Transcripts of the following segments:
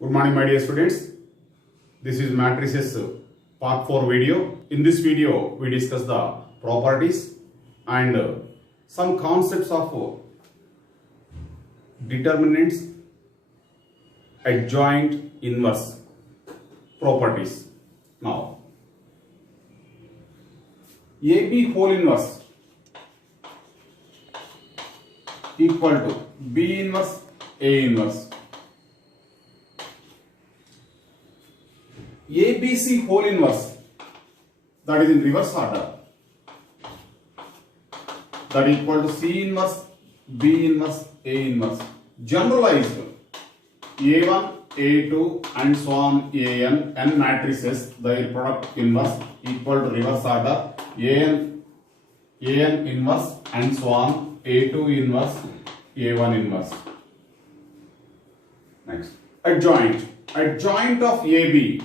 Good morning, my dear students. This is MATRICES part 4 video. In this video, we discuss the properties and some concepts of determinants, adjoint, inverse properties. Now, AB whole inverse equal to B inverse A inverse. ABC whole inverse, that is in reverse order, that equal to C inverse, B inverse, A inverse. Generalized A1, A2 and so on n matrices, their product inverse equal to reverse order an inverse and so on, A2 inverse, A1 inverse. Next, adjoint of AB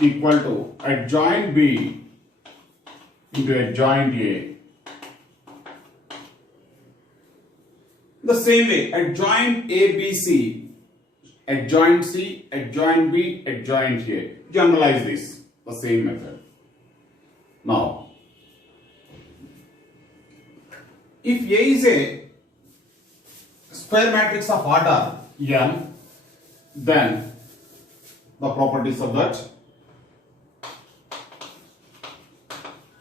equal to adjoint B into adjoint A. The same way, adjoint ABC, adjoint C, adjoint B, adjoint A. Generalize this, the same method. Now, if A is a square matrix of order n, then the properties of that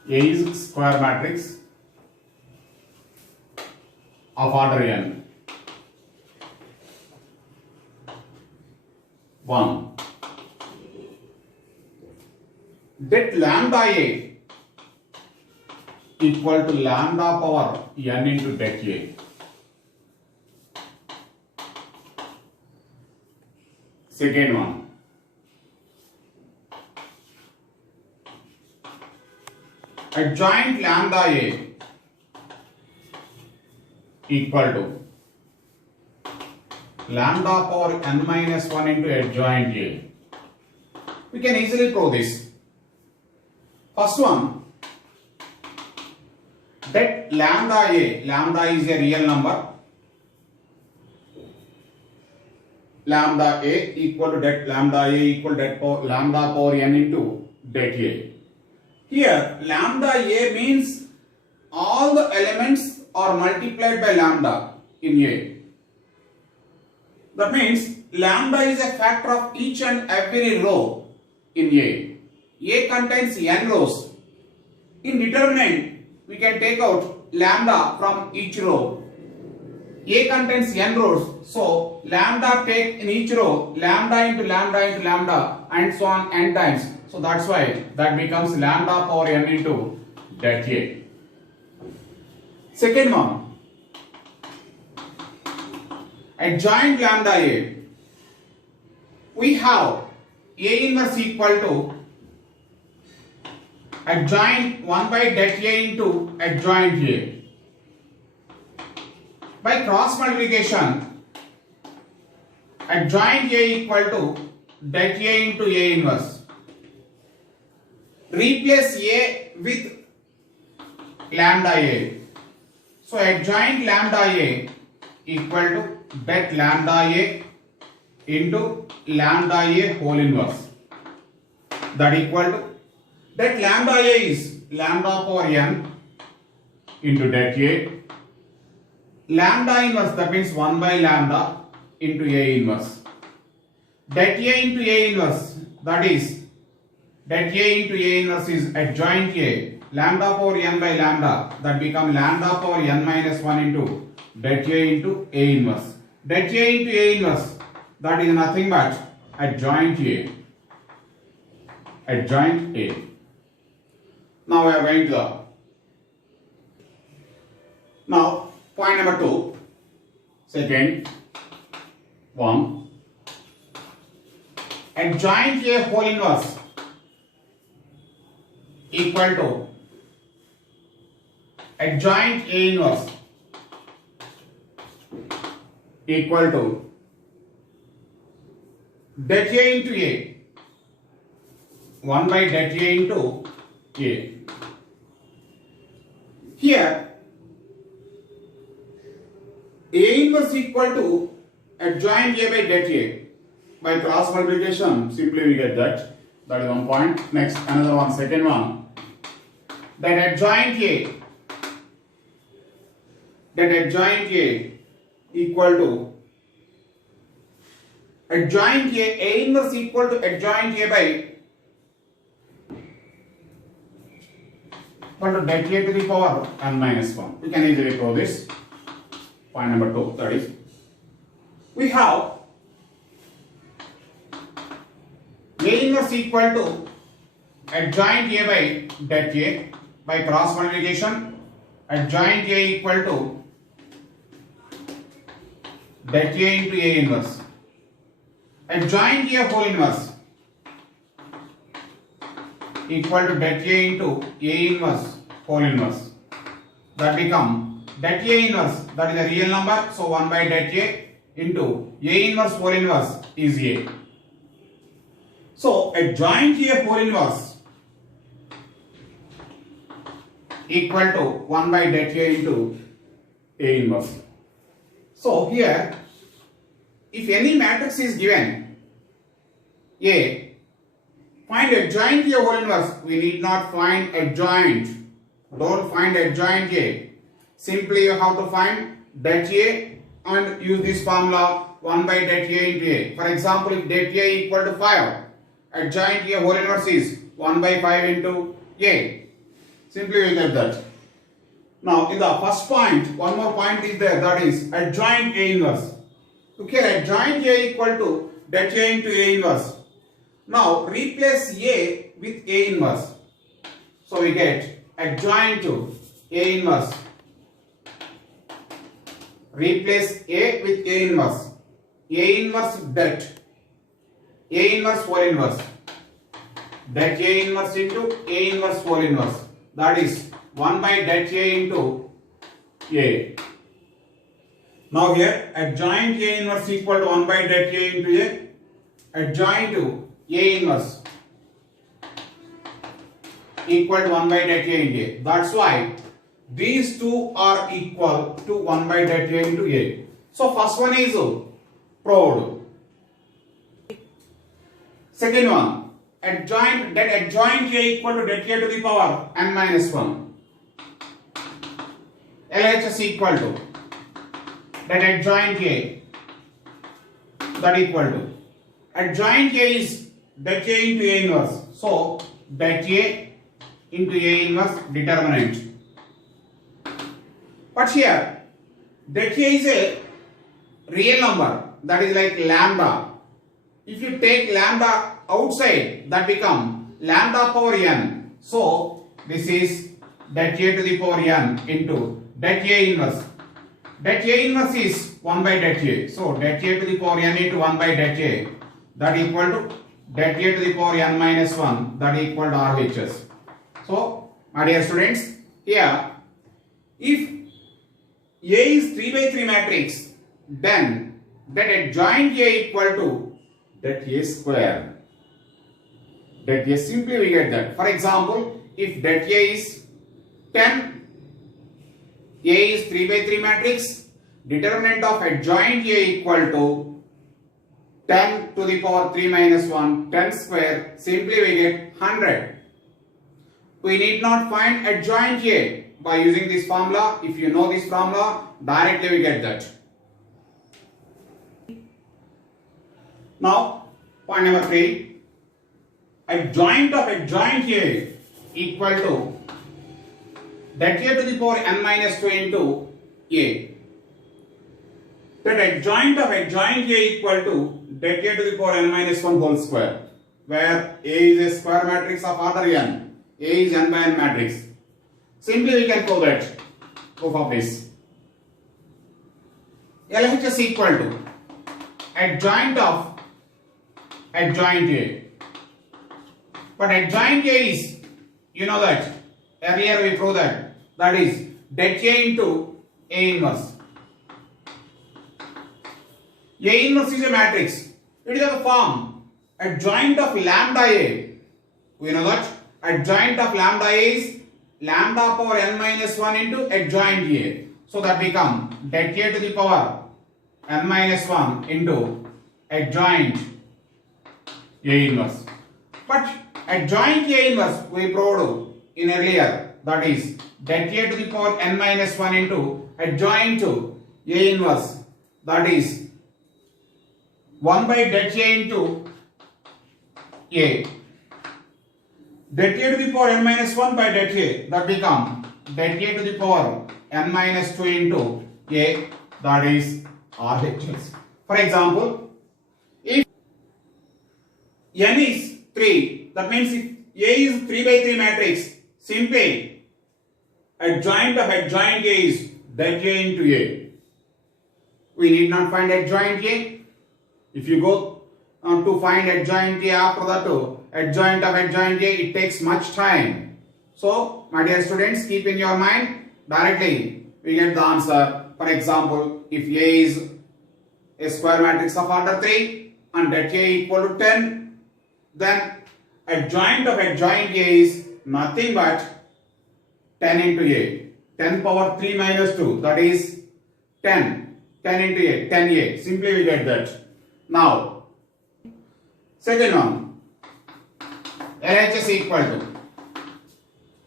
A is square matrix of order n. 1. That lambda A equal to lambda power n into det A. Second one. Adjoint lambda A equal to lambda power n minus 1 into adjoint A. We can easily prove this. First one, that lambda is a real number. Lambda A equal to that lambda A equal to that lambda power n into det A. Here, lambda A means all the elements are multiplied by lambda in A. That means lambda is a factor of each and every row in A. A contains n rows. In determinant, we can take out lambda from each row. A contains n rows, so lambda take in each row lambda into lambda into lambda and so on n times. So that's why that becomes lambda power n into det A. Second one, adjoint lambda A. We have A inverse equal to adjoint 1 by det A into adjoint A. By cross multiplication, adjoint A equal to det A into A inverse. Replace A with lambda A. So adjoint lambda A equal to det lambda A into lambda A whole inverse. That equal to det lambda A is lambda power n into det A. Lambda inverse, that means 1 by lambda into A inverse. Det A into A inverse, that is det A into A inverse is adjoint A. Lambda power n by lambda, that become lambda power n minus 1 into det A into A inverse. Det A into A inverse, that is nothing but adjoint A. Adjoint A. Now we are going to the point number 2. Second one, adjoint A whole inverse equal to adjoint A inverse equal to det A into A, 1 by det A into A. Here A inverse equal to adjoint A by det A. By cross multiplication, simply we get that. That is one point. Next, another one, second one. That adjoint A equal to adjoint A inverse equal to adjoint A by equal to det A to the power n minus 1. We can easily prove this. Point number 2, that is, we have A inverse equal to adjoint A by det A by cross multiplication. Adjoint A equal to det A into A inverse. Adjoint A whole inverse equal to det A into A inverse whole inverse. That become det A inverse, that is a real number, so 1 by det A into A inverse whole inverse is A. So adjoint A whole inverse equal to 1 by det A into A inverse. So here, if any matrix is given A, find adjoint A whole inverse. We need not find adjoint. Don't find adjoint A. Simply you have to find det A and use this formula 1 by det A into A. For example, if det A equal to 5, adjoint A whole inverse is 1 by 5 into A. Simply we get that. Now in the first point, one more point is there, that is adjoint A inverse. Okay, adjoint A equal to det A into A inverse. Now replace A with A inverse. So we get adjoint to A inverse. Replace A with A inverse. A inverse det. A inverse whole inverse. Det A inverse into A inverse whole inverse. That is 1 by det A into A. Now here adjoint A inverse equal to 1 by det A into A. Adjoint to A inverse equal to 1 by det A into A. That's why these two are equal to 1 by det A into A. So first one is proved. Second one, adjoint A equal to det A to the power n minus 1. LHS equal to that adjoint A, that equal to adjoint A is det A into A inverse. So det A into A inverse determinant. But here det A is a real number, that is like lambda. If you take lambda outside, that become lambda power n. So this is det A to the power n into det A inverse. Det A inverse is 1 by det A. So det A to the power n into 1 by det A, that equal to det A to the power n minus 1, that equal to RHS. So my dear students, here if A is 3 by 3 matrix, then that adjoint A equal to that A square. That A, simply we get that. For example, if that A is 10, A is 3 by 3 matrix, determinant of adjoint A equal to 10 to the power 3 minus 1, 10 square, simply we get 100. We need not find adjoint A by using this formula. If you know this formula, directly we get that. Now, point number 3, adjoint of adjoint A equal to that A to the power n minus 2 into A. That adjoint of adjoint A equal to that A to the power n minus 1 whole square, where A is a square matrix of order n. A is n by n matrix. Simply we can prove that. Proof of this. LHS equal to adjoint of adjoint A. But adjoint A is, you know that, earlier we proved that is det A into A inverse. A inverse is a matrix. It is of the form adjoint of lambda A. We know that adjoint of lambda A is lambda power n minus 1 into adjoint A. So that become det A to the power n minus 1 into adjoint A inverse. But adjoint A inverse we proved in earlier, that is det A to the power n minus 1 into adjoint A inverse, that is 1 by det A into A. Det A to the power n minus 1 by det A, that become det A to the power n minus 2 into A, that is RHS. For example, if n is 3, that means if A is 3 by 3 matrix, simply adjoint of adjoint A is det A into A. We need not find adjoint A. If you go to find adjoint A after that adjoint of adjoint A, it takes much time. So, my dear students, keep in your mind, directly we get the answer. For example, if A is a square matrix of order 3 and det A equal to 10, then adjoint of adjoint A is nothing but 10 into A. 10 power 3 minus 2, that is 10. 10 into A, 10A. Simply we get that. Now, second one, LHS equal to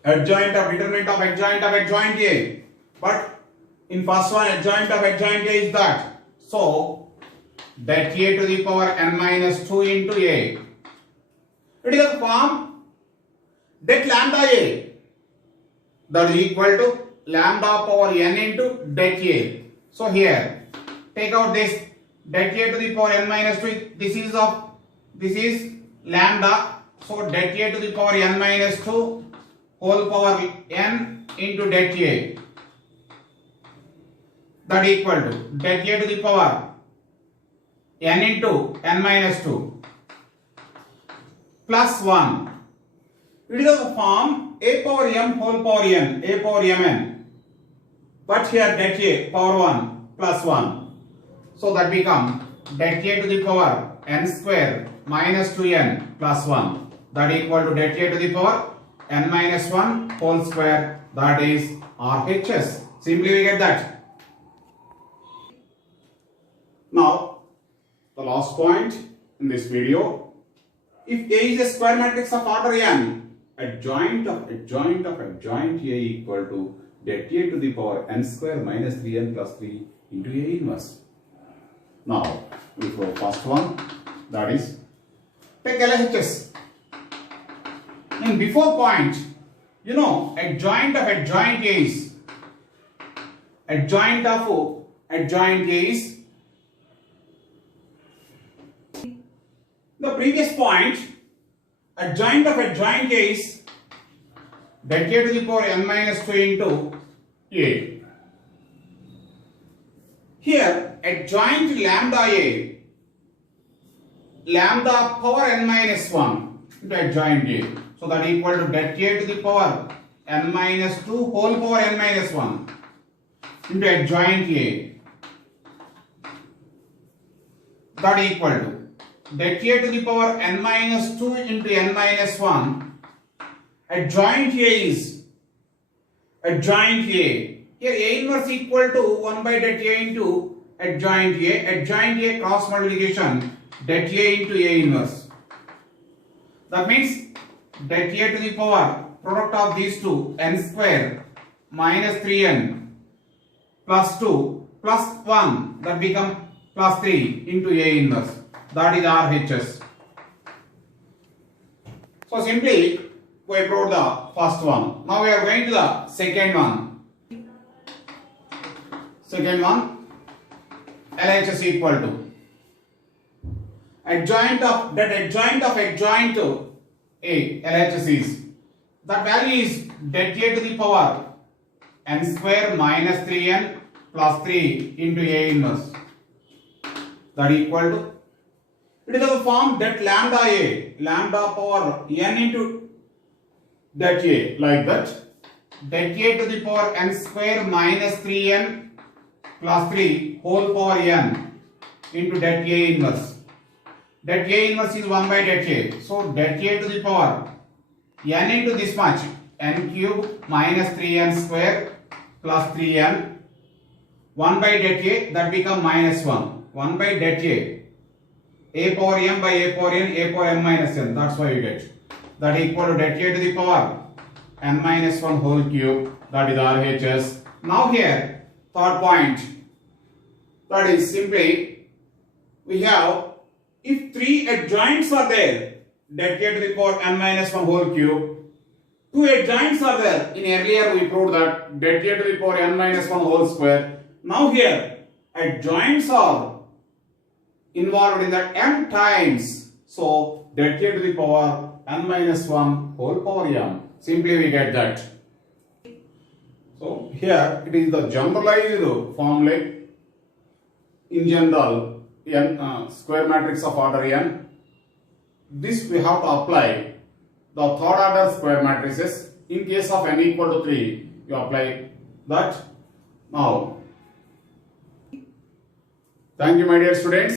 adjoint of determinant of adjoint A. But in first one, adjoint of adjoint A is that. So, det A to the power n minus 2 into A. It is the form det lambda A, that is equal to lambda power n into det A. So here, take out this det A to the power n minus 2. This is lambda. So det A to the power n minus 2 whole power n into det A. That equal to det A to the power n into n minus 2 plus 1. It is of the form a power m whole power n, a power mn. But here det A power 1 plus 1. So that become det A to the power n square minus 2n plus 1. That equal to det A to the power n minus 1 whole square, that is RHS. Simply we get that. Now, the last point in this video. If A is a square matrix of order n, adjoint of adjoint A equal to det A to the power n square minus 3n plus 3 into A inverse. Now, we go first one, that is, take LHS. In before point, you know, adjoint of adjoint A is, adjoint of adjoint A is, the previous point, adjoint of adjoint A is det A to the power n minus 2 into A. Here, adjoint lambda A, lambda power n minus 1 into adjoint A. So that equal to det A to the power n minus 2 whole power n minus 1 into adjoint A. That equal to det A to the power n minus 2 into n minus 1. Adjoint A is adjoint A. Here A inverse equal to 1 by det A into adjoint A. Adjoint A cross multiplication det A into A inverse. That means det A to the power product of these two n square minus 3n plus 2 plus 1, that become plus 3 into A inverse. That is RHS. So simply we proved the first one. Now we are going to the second one. Second one, LHS equal to adjoint of adjoint to A. LHS is, that value is det A to the power n square minus 3n plus 3 into A inverse. That equal to, it is of the form det lambda A, lambda power n into det A, like that. Det A to the power n square minus 3n plus 3 whole power n into det A inverse. Det A inverse is 1 by det A. So det A to the power n into this much, n cube minus 3n square plus 3n. 1 by det a, that become minus 1. 1 by det a power m by a power n, a power m minus n. That's why you get. That equal to det a to the power n minus 1 whole cube. That is RHS. Now here, third point. That is simply, we have, if 3 adjoints are there, det a to the power n minus 1 whole cube, 2 adjoints are there. In earlier we proved that det a to the power n minus 1 whole square. Now here, adjoints are involved in that m times. So, det a to the power n minus 1 whole power m. Simply we get that. So, here it is the generalized formula. In general, n square matrix of order n. This we have to apply the third order square matrices. In case of n equal to 3, you apply that. Now, thank you my dear students.